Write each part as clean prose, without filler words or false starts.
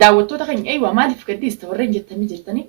daawwattoota keenya eeyyama maaliif gaddiista warreen jettanii jirtanii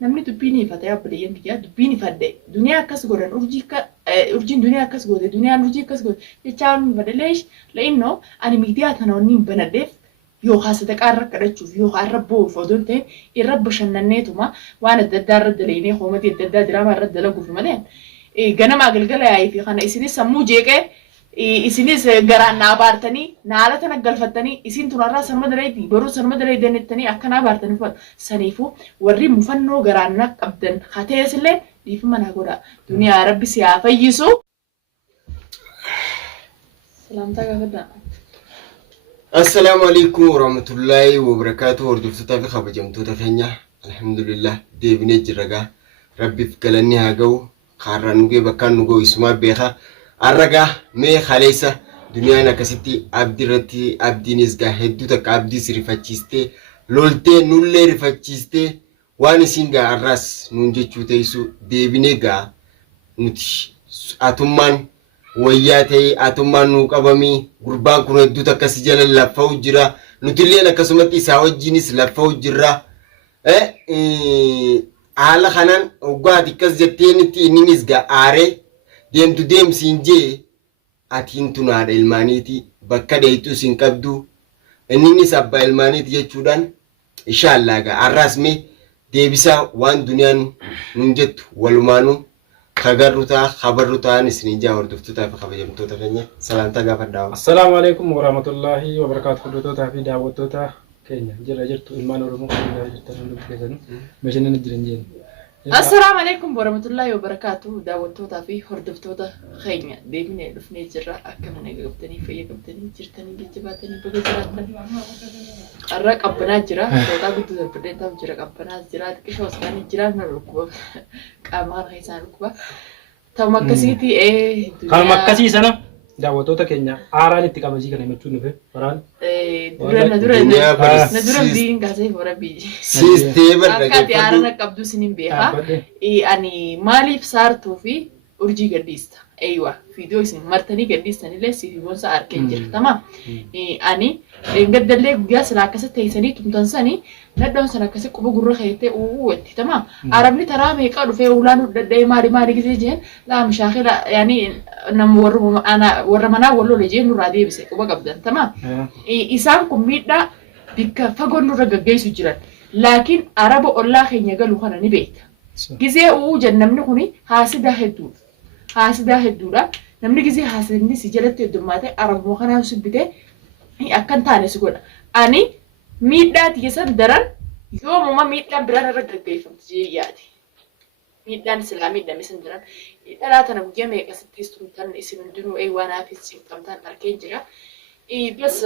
namni dubbiin ifatee abboleeyyan biyyaa dubbiin ifadde duniyaa akkas godhan urjiin duniyaa akkas goote duniyaan urjii akkas goote jechaan badaleesh la'innoo ani miidiyaa tana wanni hin banaddeef yookaan sadaqaa irra kadhachuuf yookaan rabboof odoo hin ta'in irra bashannanneetuma waan adda addaa irra dalaynee hoomatii adda addaa diraamaa irra dalaguuf malee ganamaa galgala yaa'ii fi kana isinis sammuu jeeqee isinis garaan naa baartanii naala tana galfattanii isin turarraa sanuma dareetii boruu sanuma daree dannettanii akkanaa baartanii fudhatu saniifuu warri mufannoo garaan na qabdan hateesillee dhiifama naa godha duniyaa rabbi si haa fayyisu. Salaamtaa gaafadha. Assalamu alaikum warahmatullahi wabarakatuh. Hordoftoota fi kabajamtoota keenya alhamdulillah deebinee jirra rabbiif galanni haa ga'u kaarraa nugee bakkaan nu ga'u isumaa beeka. Arragaa mee khaleessa duniyaan akkasitti abdii irratti abdiinis gaa hedduu takka abdiis rifachiistee loltee nullee rifachiistee waan isin gaa arraas nuun jechuu teessu deebinee gaa nuti atummaan wayyaa ta'ee atummaan nuu qabamii gurbaan kun hedduu takka si jala laffa'u jira nutilleen akkasumatti isaa wajjinis laffa'u jirra haala kanaan oggaati akkas jetteenitti inninis gaa aaree deemtu deemsiin jee atiin tunaadha ilmaaniiti bakka deeytuu siin qabdu inninis abbaa ilmaaniiti jechuudhaan inshaallah gaa arraas mee deebisaa waan duniyaan nun jettu walumaanuu kagarru ta'a khabarru ta'an isin ijaa hordoftoota fi kabajamtoota keenya salaamtaa gaafadhaa. Assalaamu alaikum warahmatullahi wabarakatuh. Hordoftoota fi daawwattoota keenya jira jirtu ilmaan oromoo kan jirtan hundi keessanii meeshaan jiran jeen. Assalamu alaikum warahmatullahi wabarakatuh. Daawwattoota fi hordoftoota keenya deebinee dhufnee jirra akka mana gabatanii fayya gabatanii jirtanii jajjabaatanii baga jiraatan. Qarra qabbanaa jira toota guddoo darbadeetaa jira qabbanaa jira xiqqishoo isaanii jira na rukkuba qaamaan keessaan rukkuba. Ta'uma akkasiiti kanuma akkasii sana daawwattoota keenya aaraan itti qabasii kana himachuun dhufe waraan na dura biin gaasee hora biyyi sisteema akkati aaraan qabdu sinin beeka ani maaliif saartuu fi urjii gaddiista eeywa viidiyoo isin martanii gaddiistanillee siifiiwwansa arkeen jira tamam ani gaddallee guyyaa silaa akkasitti teessanii tumtansanii naddoon sana akkasi quba gurra keettee uwwetti tamam arabni taraa meeqaa dhufee ulaan daddee maali gisee jeen laa mishaakila yaani nam warra manaa walloole jeen nurraa deebise quba qabdan tamam isaan kun miidhaa bikka fagoon nurra gaggeessu jiran laakiin araba ollaa keenya galu kana ni beekta gisee jennamni kuni haasidaa hedduudha namni gisee haasidni si jalatti heddummaate arabuma kanaa subbite akkan taane si godha ani miidhaa tiisan daran yoomuma miidhaan biraan irra gaggeeffamti jee yaade miidhaan silaa miidhame san jiran dhalaa tana guyyaa meeqasittis turtan isin hundinuu waanaafis qabtaan arkeen jira bas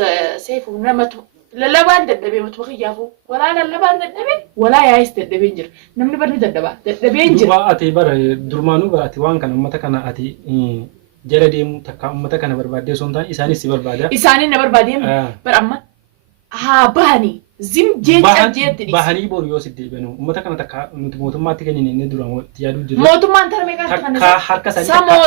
seefu namatu lalabaan dadhabee matu kiyyaafuu walaa lalabaan dadhabee walaa yaa'is dadhabeen jira namni barni dadhabeen jira. Duuba ati bara durmaanuu bara ati waan kana uummata kana ati jala deemu takka uummata kana barbaadee osoo hin taane isaanis si barbaada. Isaanin na barbaadee bara amma haa bahanii zim jeetti bahanii boru yoo si deebiinu uummata kana takka nuti mootummaatti kennine inni dura itti yaaduu jiru. Mootummaan tarmee kan takka harka isaanii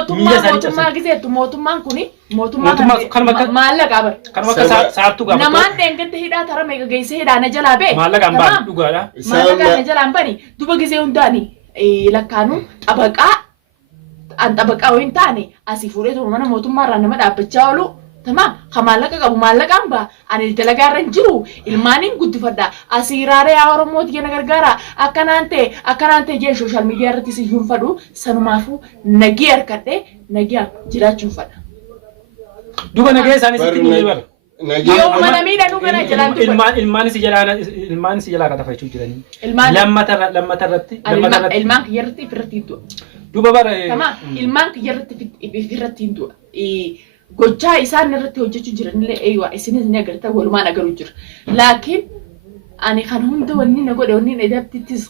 mootummaa gizeetu mootummaan kuni mootummaa maallaqa bar. Kanuma akka saartuu gaafa. Namaan deengadde hidhaa tarmee geessee hidhaa na jalaa bee. Maallaqaan baadhi dhugaadha. Maallaqaan na jalaan bani duba gizee hundaani lakkaanuu xabaqaa an xabaqaa wayin taane asii fuudhee mana mootummaa irraa nama dhaabbachaa oolu. Tamam, kamallaqa qabu mallaqaan ba ani dalagaa irra jiru ilmaaniin guddifadha asiiraaree oromooti gena gargaara akkanaan ta'e jee social media irratti si hunfadhu sanumaafuu nagee harkadhe nagee jiraachuun fadha. Duba nagee isaanis itti ni bara. Yoo mana miidhanu kana jalaan duba ilmaan si jalaa katafa jechuu jiranii. Lammata irratti ilmaan kiyyarratti firratti du'a. Duba bara tamam ilmaan kiyyarratti firratti du'a. Gochaa isaan irratti hojjechuu jiranillee eeywa isinis ni agarta walumaan agaruu jira laakiin ani kan hunda wanni na godhe wanni edabtittis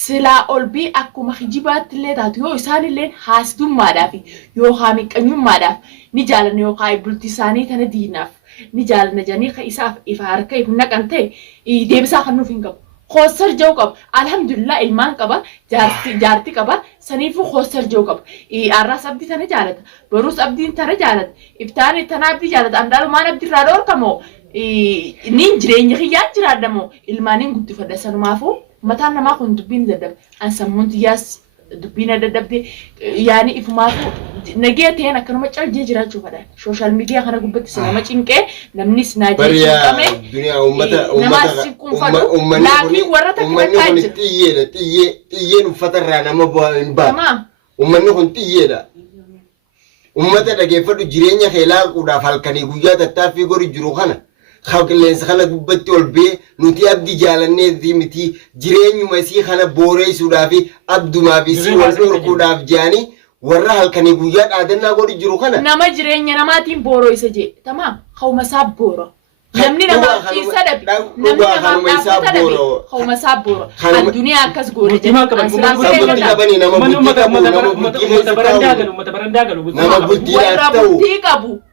silaa ol bii akkuma hijibaatti illee taatu yoo isaanillee haasdummaadhaaf yoo haamiqqanyummaadhaaf ni jaalanne yookaan bultii isaanii tana diinaaf ni jaalanne janii isaaf ifa harka ifu naqan ta'e deebisaa kan nuuf hin qabu. Khoosar jau qaba alhamdulillah ilmaan qaba jaarti qaba saniifu khoosar jau qaba arraas abdii tana jaalata barus abdiin tana jaalata iftaani tana abdii jaalata andaalumaan abdii irraa dhoorkamoo nin jireenya kiyyaa jiraadhamoo ilmaaniin guddifadha sanumaafuu mataan namaa kun dubbiin dadhabde an sammuun xiyyaas dubbiin dadhabde yaani ifumaafu nagee ta'een akkanuma callee jiraachuu fadha sooshaal miidiyaa kana gubbatti sinama cinqee namnis naajee cinqame namaa siquunfadhu laakiin warra takka takkaa jira xiyyeen uffata irraa nama hin baatu ummanni kun xiyyeedha ummata dhageeffadhu jireenya keelaaquudhaaf halkanii guyyaa tattaaffii godhu jiru kana qilleensa kana gubbatti ol bee nuti abdii jaalanneeti miti jireenyuma isii kana booreessuudhaaf abdumaa fi si wal dhorkuudhaaf jaanii warra halkanii guyyaa dhaadannaa godhu jiru kana nama jireenya namaatiin booroo isa jee tamaam hauma isaa booro namni namaaf ciisa dhabe namni namaaf dhaabbata dhabe hauma isaa booro addunyaa akkas goone jedha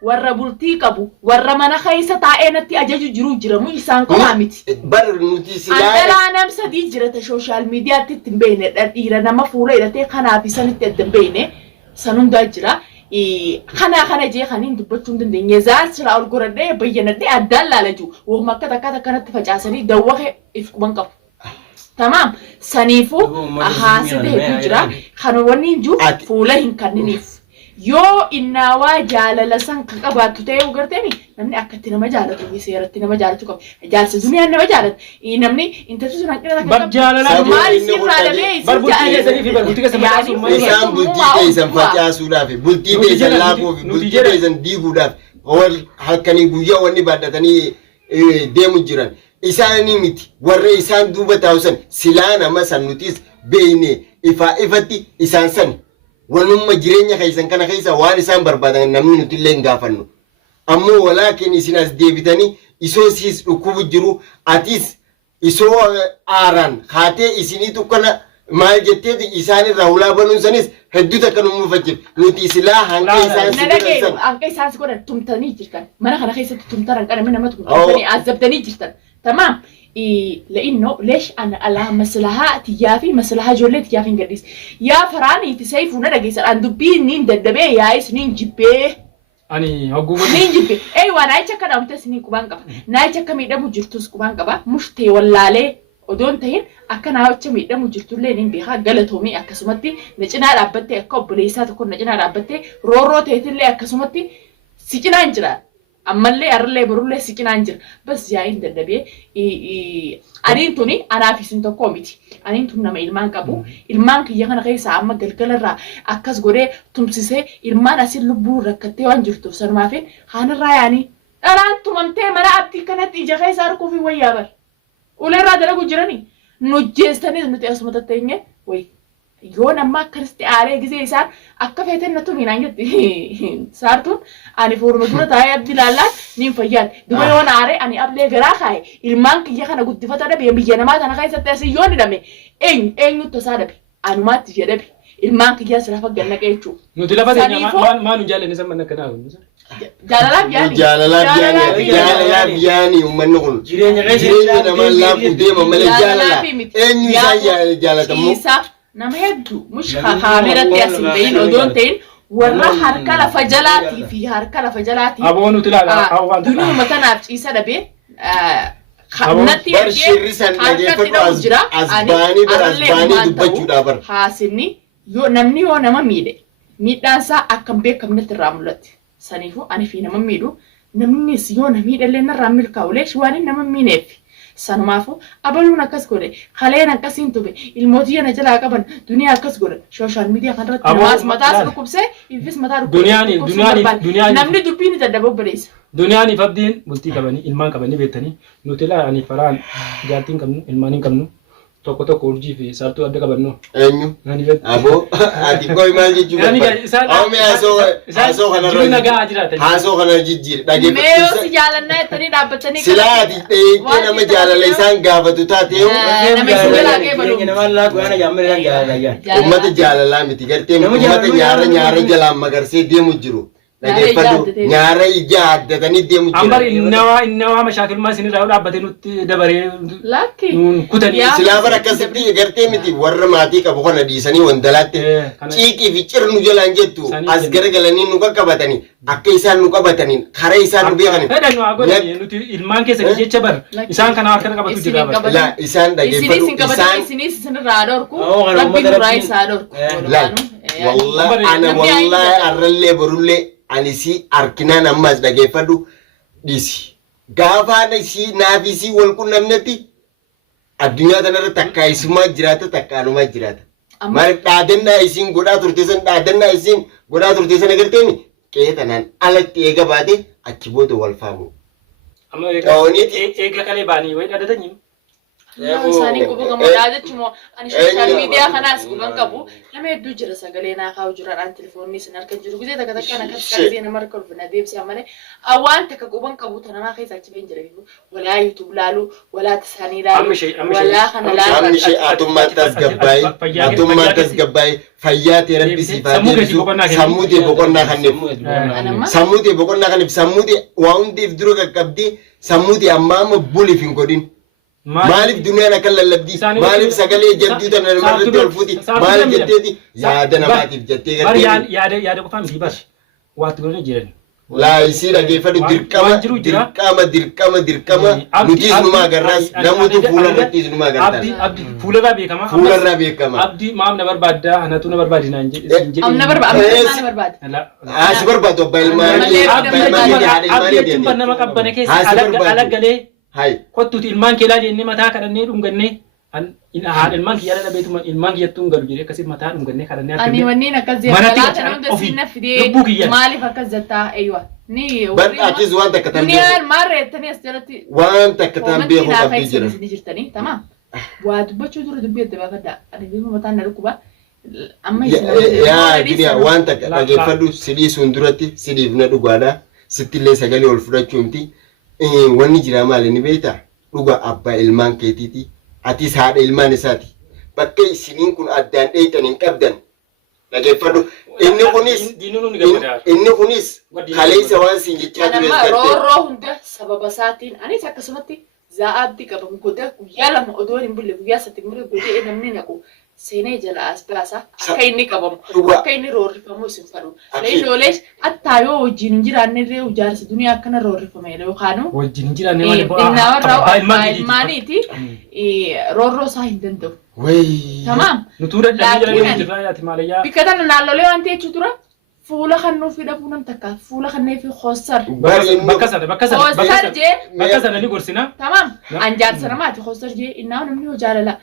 warra bultii qabu warra mana keessa taa'ee natti ajaju jiru jiramu isaan qomaa miti angalaa nam sadii jirata sooshaal miidiyaatti itti hin beekne dhiira nama fuula hidhatee kanaaf isanitti adda hin beekne san hundaa jira kana jee kaniin dubbachuu hin dandeenye zaan sira ol goradhee bayyanadhee addaan laalaju wama akka takka kanatti facaasanii dawwaqa if quban qabu tamaam saniifuu haasite hedduu jira kana wanni hin jiru fuula hin kanniniif yoo innaawaa jaalala san kan qabaattu ta'ee ugarteeni namni akkatti nama jaalatu seeratti nama jaalatu qaba jaalsa duniyaan nama jaalatu namni intalli sun hanqina takka bar jaalala maal sirraa dhabee bultii keessanii fi bultii keessa facaasuuf isaan bultii keessan facaasuudhaaf bultii keessan laafuuf bultii keessan diiguudhaaf halkanii guyyaa wanni baadhatanii deemu jiran isaanii miti warra isaan duuba taa'usan silaa nama san nutis beeyne ifatti isaan san wanumma jireenya keessan kana keessa waan isaan barbaadan namni nuti illee hin gaafannu ammoo walaakin isin as deebitanii isoo siis dhukkubu jiru atis isoo aaraan haatee isiniitu kana maal jetteeti isaan irraa hulaa banuun sanis hedduu takka nu mufachiif nuti silaa hanqa isaan si godhan hanqa isaan si godhan tumtanii jirtan mana kana keessatti tumtaran qadame namatti tumtanii azabdanii jirtan tamaam لأنه ليش أنا على مسلها تجافي مسلها جولة تجافي قديس يا فراني تسيفونا دقيس عن دبين نين دبي يا إيش نين جبه أني هقول نين جبه أيوة نايتش كنا أمتى كوبان كبا نايتش كم يدا مجرتوس كوبان كبا مشتي ولا له ودون تهين أكنا أوتش ميدا مجرتو لين بيها قلتهمي أكسمتي نجنا رابطة أكو بليسات تكون نجنا رابطة رو تهتلي أكسمتي سجنا إنجرا ammallee arlee barullee siqinaan jira bas yaa'iin dadhabee aniin tuni anaaf isin tokko miti aniin tun nama ilmaan qabu ilmaan kiyya kana keessa amma galgalarraa akkas godhee tumsisee ilmaan asin lubbuu rakkattee waan jirtuuf sanumaafin haanarraa yaanii dhalaan tumamtee mana abdii kanatti ija keessa harkuuf hin wayyaa bar uleerraa dalagu jiranii nujjeestanii nuti asuma tatteenye wayi yoo nama akkasitti aaree gisee isaan akka feeten natu minaan jetti saartuun ani fuuluma dura taa'ee abdii laallaan niin fayyaan duba yoon aaree ani ablee garaa kaa'e ilmaan kiyya kana guddifata dhabe biyya namaa kana keessatti asii yoon hidhame eenyutti isaa dhabe anumaatti ishee dhabe ilmaan kiyyaa sira faggan naqee jechuudha. Nuti lafa teenya maanu jaallanne san manna kanaa kun. Jaalalaaf yaani uummanni kun jireenya namaa laafu deema malee jaalala eenyu isaan jaalatamu. nama hedduu mush haameratti asin bayin odoon ta'in warra harka lafa jalaatii fi harka lafa jalaatii aboo nuti laala dunuma tanaaf ciisa dhabee natti ergee asbaanii dubbachuudhaaf bar haasinni yoo namni yoo nama miidhe miidhaansaa akkam beekamnetti irraa mul'atti saniifuu ani fi nama miidhu namnis yoo na miidhallee narraa milkaa'ulee waan nama miineef sanumaafuu abaluun akkas godhe kaleen akkasiin tube ilmootii yana jalaa qaban duniyaa akkas godhe sooshaal miidiyaa kanarratti namaas mataas dhukkubsee ifis mataa dhukkubsee namni dubbiin itti dadhaboo baleessa. Duniyaan ifabdiin bultii qabanii ilmaan qabanii beektanii nuti laa ani faraan jaartiin qabnu ilmaan hin qabnu tokko urjii fi saartuu adda qabannu. Eenyu? Aboo ati koi maal jechuudha? Awwame haasoo kanarra haasoo kana jijjiir dhageeffatu. Mee si jaalannaa jettanii dhaabbatanii silaa ati dheettee nama jaalala isaan gaafatu taatee ummata jaalalaa miti gartee ummata nyaara jalaan magarsee deemu jiru Dhageeffadhu nyaara ija addatanii deemu jira. Ambar innawaa mashaakilmaa isinirraa dhaabbatee nutti dabaree kutanii. Silaa bara akkasitti gartee miti warra maatii qabu kana dhiisanii wandalaatti ciiqii fi cirnu jalaan jettu as garagalanii nu qaqqabatanii akka isaan nu qabataniin karaa isaan nu beekaniin. Hedha nu agodhani nuti ilmaan keessa jecha bar isaan kana harka qabatu jira bar. La isaan dhageeffadhu isaan. Isinis isinirraa dhorku rabbiin duraa isaa dhorku. Wallahi ana wallahi arrallee borullee. Ani si arkinaan ammas dhageeffadhu dhisi. Gaafaan isii naafi isii wal qunnamnetti addunyaa kanarra takkaa isumaa jiraata takkaanumaa jiraata. Maaliif dhaadannaa isiin godhaa turte san dhaadannaa isiin godhaa turte san agarteemi qeetanaan alatti eega baate achi booda wal faamu. Amma eega kalee baanii wayi dhaaddatanii. Isaanii quba gammadaa jechuun ani sooshaal miidiyaa kanaas quban qabu nama hedduu jira sagalee naa kaa'u jiraadhaan telefoonni isin harka jiru gisee takka takkaan akka takkaalee nama harka ulfina deebisee malee waan takka quban qabu ta namaa keessa achi been jira walaa yuutuub laalu walaa tasaanii laalu walaa kana laalu. Ammi ishee atummaa tasgabbaa'ee fayyaa ta'e rabbi siifaa deebisu sammuu ta'e boqonnaa kanneef sammuu ta'e boqonnaa kanneef sammuu ta'e waa hundeef dura qaqqabdee sammuu ta'e amma buliif hin godhin. Maalif dunia nak lallabdi maalif sagalee jabduu tan namarratti ol fuuti maalif jetteeti yaada namaatiif jettee gartee yaada qofaan miti bas waatti godhanii jiran laa isii dhageeffadhu dirqama nutis numaa agarraas namoota fuularrattis numaa agarraas abdi fuularraa beekama abdi maam na barbaadda anatu na barbaadi naan jedhe am na barbaada as barbaadu abbaa ilmaanii abdi achuun nama qabbana keessa alaggalee Hai. Kottu ilmaan kee laali inni mataa kadhannee dhungannee haadha ilmaan kiyyaa dhabeetuma ilmaan kiyyattuu hin galu jedhee akkasii mataa dhungannee kadhannee ani wanniin akkas jechuudha kana hunda sinna fidee maaliif akkas jettaa eeywa ni badhaatis waan takka tan duniyaan maarreettanii as jalatti waan takka tan beekuu qabdi jira isin jirtanii tamaam waa dubbachuu dura dubbii adda baafadha ani beekuma mataan na dhukkuba amma yaa giriyaa waan takka dhageeffadhu sidii sun duratti sidiif na dhugaadha sittillee sagalee ol fudhachuumti. Wanni jira maali ni beektaa dhuga abbaa ilmaan keetiiti atis haadha ilmaan isaati bakka isiniin kun addaan dheeytan hin qabdan dhageeffadhu inni kunis kaleessa waan siin jechaa ture roorroo hunda sababa isaatiin anis akkasumatti zaa'aatti qabamu godha guyyaa lama odoon hin bulle guyyaa satti mulee godhee namni naqu seenee jala as baasa akka inni qabamu akka inni roorrifamu isin fadhu leeloolee attaa yoo wajjin hin jiraanne illee ijaarsa duniyaa akkana roorrifame yookaan wajjin hin jiraanne malee ilmaaniiti roorroo isaa hin danda'u. Tamaam. Nutuu dadhabee jira yaati maalayyaa. Bikka tana naannolee waan ta'e jechuudha. Fuula kannuu fi dhabuu nam takka fuula kannee fi hossar. Bakka sana ni gorsina. Tamaam. Anjaarsa namaati hossar jee innaa namni hoo jaalala.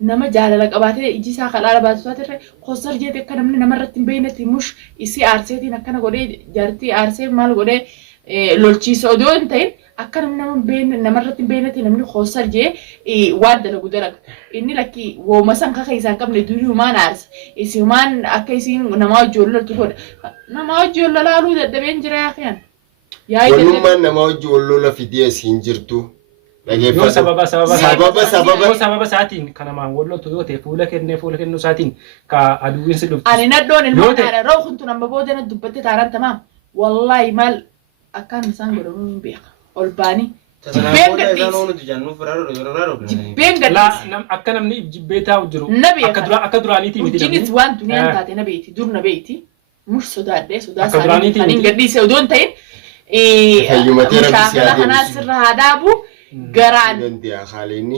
Nama jaalala qabaatee iji isaa kadhaala baatu taate hossar jee akka namni namarratti hin beeknetti mush isii aarseetiin akkana godhee jaartii aarsee maal godhee lolchiisa odoo hin ta'in akka namni namarratti hin beeknetti namni hossar jee waan dalagu dalaga. Inni lakki wooma san kaka isaan qabne duriyumaan aarsa. Isiumaan akka isiin namaa wajjin loltu godha. Namaa wajjin lolaaluu dadhabeen jira yaaqeen. Wannummaan namaa wajjin lola fidee asiin jirtu. sababa saatiin kanamaan walloltu yoo ta'e fuula kennuu saatiin ka aduwwiin si dhufti. Ani naddoon ilmaan taana roo kuntu nama booda na dubbatte taaraan tamaam. Wallaahi maal akkaan isaan godhamu hin beeka. Ol baanii. Jibbeen gadhiis. Akka namni jibbee taa'u jiru. Akka duraaniitii miti. Wajjinis waan duniyaan taate na beekti dur na beekti. Mush sodaadhee sodaa isaanii kan hin gadhiise odoo hin ta'in. Shaakala kanaa sirra haa dhaabu. Garaan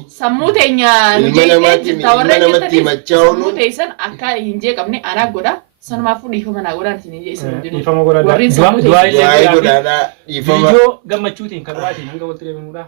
sammuu teenya nujeettee jirta warra jirtanis sammuu teessan akka hin jeeqabne anaa godha sanumaafuu dhiifama naa godhaan isin hin jeessan dhiifama godhaadha. Viidiyoo gammachuutiin kan biraatiin hanga walitti deebinuudha.